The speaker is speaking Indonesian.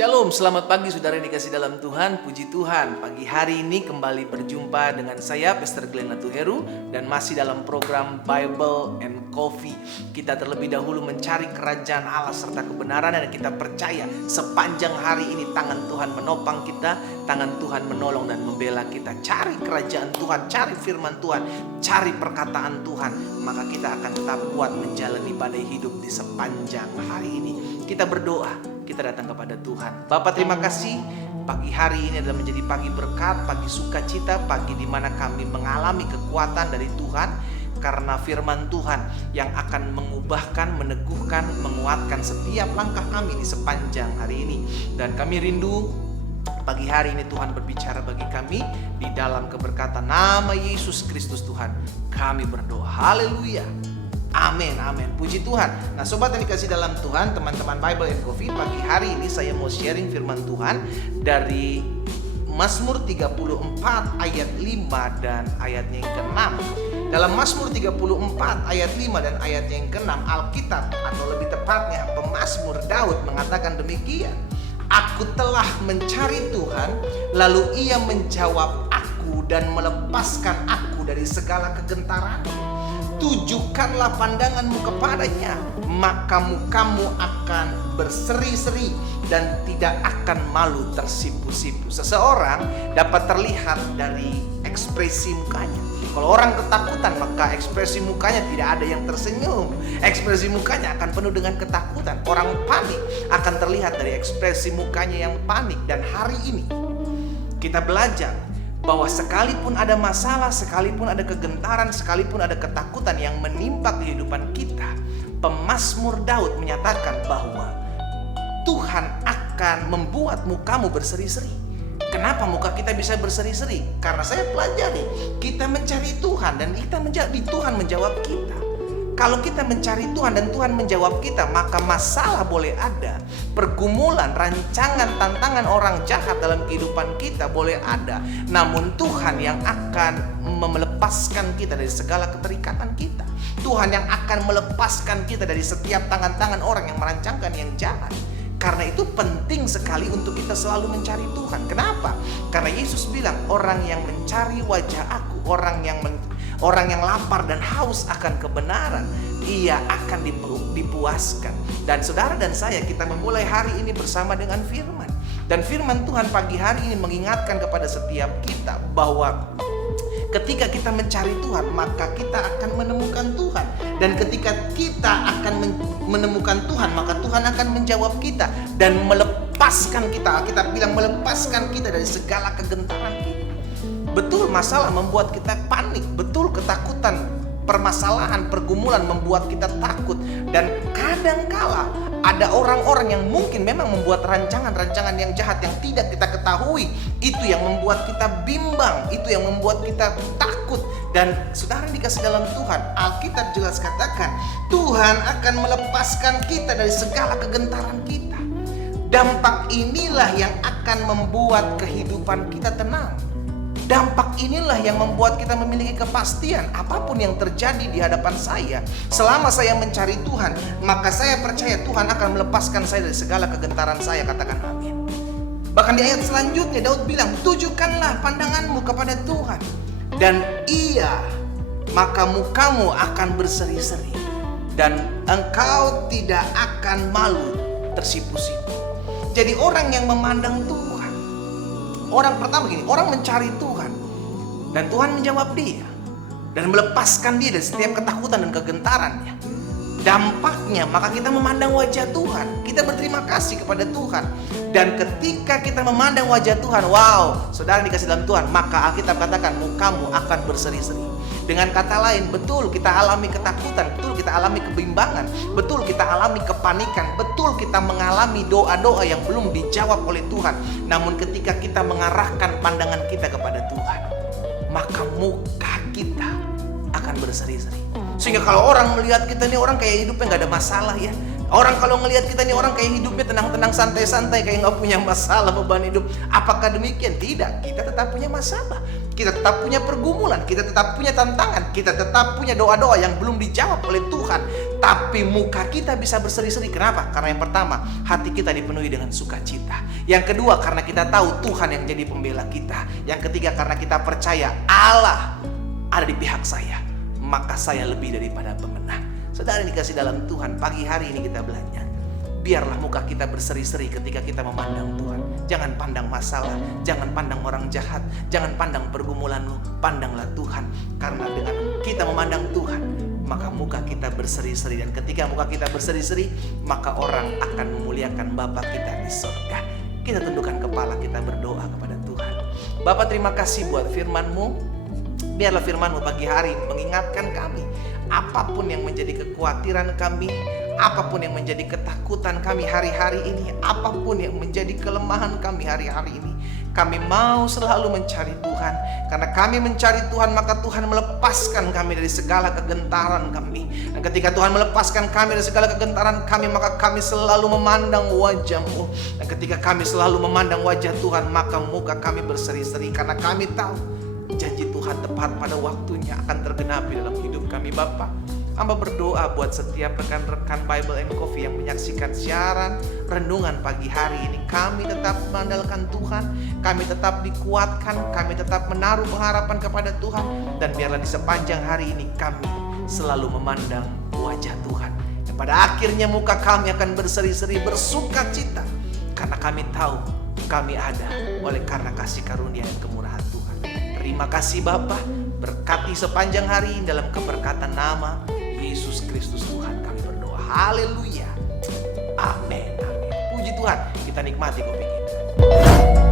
Shalom, selamat pagi saudara yang dikasih dalam Tuhan. Puji Tuhan, pagi hari ini kembali berjumpa dengan saya Pastor Glenn Natuheru dan masih dalam program Bible and Coffee. Kita terlebih dahulu mencari kerajaan Allah serta kebenaran, dan kita percaya sepanjang hari ini tangan Tuhan menopang kita, tangan Tuhan menolong dan membela kita. Cari kerajaan Tuhan, cari firman Tuhan, cari perkataan Tuhan, maka kita akan tetap kuat menjalani badai hidup di sepanjang hari ini. Kita berdoa, kita datang kepada Tuhan. Bapa, terima kasih pagi hari ini adalah menjadi pagi berkat, pagi sukacita, pagi di mana kami mengalami kekuatan dari Tuhan karena firman Tuhan yang akan mengubahkan, meneguhkan, menguatkan setiap langkah kami di sepanjang hari ini. Dan kami rindu pagi hari ini Tuhan berbicara bagi kami di dalam keberkatan nama Yesus Kristus Tuhan. Kami berdoa. Haleluya. Amin, amin. Puji Tuhan. Nah, sobat yang dikasih dalam Tuhan, teman-teman Bible and Coffee, pagi hari ini saya mau sharing firman Tuhan dari Mazmur 34 ayat 5 dan ayatnya yang ke-6. Dalam Mazmur 34 ayat 5 dan ayatnya yang ke-6, Alkitab atau lebih tepatnya pemazmur Daud mengatakan demikian. Aku telah mencari Tuhan, lalu Ia menjawab aku dan melepaskan aku dari segala kegentaran. Tujukanlah pandanganmu kepadanya, maka mukamu akan berseri-seri dan tidak akan malu tersipu-sipu. Seseorang dapat terlihat dari ekspresi mukanya. Kalau orang ketakutan, maka ekspresi mukanya tidak ada yang tersenyum. Ekspresi mukanya akan penuh dengan ketakutan. Orang panik akan terlihat dari ekspresi mukanya yang panik. Dan hari ini kita belajar bahwa sekalipun ada masalah, sekalipun ada kegentaran, sekalipun ada ketakutan yang menimpa kehidupan kita, pemazmur Daud menyatakan bahwa Tuhan akan membuat mukamu berseri-seri. Kenapa muka kita bisa berseri-seri? Karena saya pelajari, kita mencari Tuhan dan Tuhan menjawab kita. Kalau kita mencari Tuhan dan Tuhan menjawab kita, maka masalah boleh ada, pergumulan, rancangan, tantangan orang jahat dalam kehidupan kita boleh ada. Namun Tuhan yang akan melepaskan kita dari segala keterikatan kita. Tuhan yang akan melepaskan kita dari setiap tangan-tangan orang yang merancangkan yang jahat. Karena itu penting sekali untuk kita selalu mencari Tuhan. Kenapa? Karena Yesus bilang, orang yang mencari wajah aku, orang yang lapar dan haus akan kebenaran, ia akan dipuaskan. Dan saudara dan saya, kita memulai hari ini bersama dengan firman. Dan firman Tuhan pagi hari ini mengingatkan kepada setiap kita bahwa ketika kita mencari Tuhan, maka kita akan menemukan Tuhan. Dan ketika kita akan menemukan Tuhan, maka Tuhan akan menjawab kita dan melepaskan kita. Kita bilang melepaskan kita dari segala kegentaran kita. Betul, masalah membuat kita panik. Betul, ketakutan, permasalahan, pergumulan membuat kita takut. Dan kadangkala ada orang-orang yang mungkin memang membuat rancangan-rancangan yang jahat yang tidak kita ketahui. Itu yang membuat kita bimbang, itu yang membuat kita takut. Dan saudara yang dikasih dalam Tuhan, Alkitab jelas katakan, Tuhan akan melepaskan kita dari segala kegentaran kita. Dampak inilah yang akan membuat kehidupan kita tenang. Dampak inilah yang membuat kita memiliki kepastian apapun yang terjadi di hadapan saya. Selama saya mencari Tuhan, maka saya percaya Tuhan akan melepaskan saya dari segala kegentaran saya. Katakan amin. Bahkan di ayat selanjutnya Daud bilang, tujukanlah pandanganmu kepada Tuhan, dan maka mukamu akan berseri-seri, dan engkau tidak akan malu tersipu-sipu. Jadi orang yang memandang Tuhan, orang pertama gini, orang mencari Tuhan dan Tuhan menjawab dia dan melepaskan dia dari setiap ketakutan dan kegentarannya. Dampaknya maka kita memandang wajah Tuhan, kita berterima kasih kepada Tuhan. Dan ketika kita memandang wajah Tuhan, wow, saudara dikasih dalam Tuhan, maka Alkitab katakan mukamu akan berseri-seri. Dengan kata lain, betul kita alami ketakutan, betul kita alami kebimbangan, betul kita alami kepanikan, betul kita mengalami doa-doa yang belum dijawab oleh Tuhan. Namun ketika kita mengarahkan pandangan kita kepada Tuhan, maka muka kita akan berseri-seri. Sehingga kalau orang melihat kita nih, orang kayak hidupnya gak ada masalah ya. Orang kalau ngelihat kita nih, orang kayak hidupnya tenang-tenang, santai-santai, kayak gak punya masalah beban hidup. Apakah demikian? Tidak, kita tetap punya masalah. Kita tetap punya pergumulan, kita tetap punya tantangan, kita tetap punya doa-doa yang belum dijawab oleh Tuhan. Tapi muka kita bisa berseri-seri. Kenapa? Karena yang pertama, hati kita dipenuhi dengan sukacita. Yang kedua, karena kita tahu Tuhan yang jadi pembela kita. Yang ketiga, karena kita percaya Allah ada di pihak saya, maka saya lebih daripada pemenang. Saudara yang dikasih dalam Tuhan, pagi hari ini kita belajar, biarlah muka kita berseri-seri ketika kita memandang Tuhan. Jangan pandang masalah, jangan pandang orang jahat, jangan pandang pergumulanmu, pandanglah Tuhan. Karena dengan kita memandang Tuhan, maka muka kita berseri-seri. Dan ketika muka kita berseri-seri, maka orang akan memuliakan Bapa kita di surga. Kita tundukkan kepala, kita berdoa kepada Tuhan. Bapa, terima kasih buat firman-Mu. Biarlah firman-Mu pagi hari mengingatkan kami, apapun yang menjadi kekhawatiran kami, apapun yang menjadi ketakutan kami hari-hari ini, apapun yang menjadi kelemahan kami hari-hari ini, kami mau selalu mencari Tuhan. Karena kami mencari Tuhan, maka Tuhan melepaskan kami dari segala kegentaran kami. Dan ketika Tuhan melepaskan kami dari segala kegentaran kami, maka kami selalu memandang wajah-Mu. Dan ketika kami selalu memandang wajah Tuhan, maka muka kami berseri-seri. Karena kami tahu janji Tuhan tepat pada waktunya akan tergenapi dalam hidup kami. Bapa, hamba berdoa buat setiap rekan-rekan Bible and Coffee yang menyaksikan siaran renungan pagi hari ini. Kami tetap mengandalkan Tuhan, kami tetap dikuatkan, kami tetap menaruh pengharapan kepada Tuhan. Dan biarlah di sepanjang hari ini kami selalu memandang wajah Tuhan. Dan pada akhirnya muka kami akan berseri-seri, bersuka cita. Karena kami tahu kami ada oleh karena kasih karunia dan kemurahan Tuhan. Terima kasih Bapa, berkati sepanjang hari ini dalam keberkatan nama Yesus Kristus Tuhan kami berdoa. Haleluya. Amin. Amin. Puji Tuhan, kita nikmati kopi kita.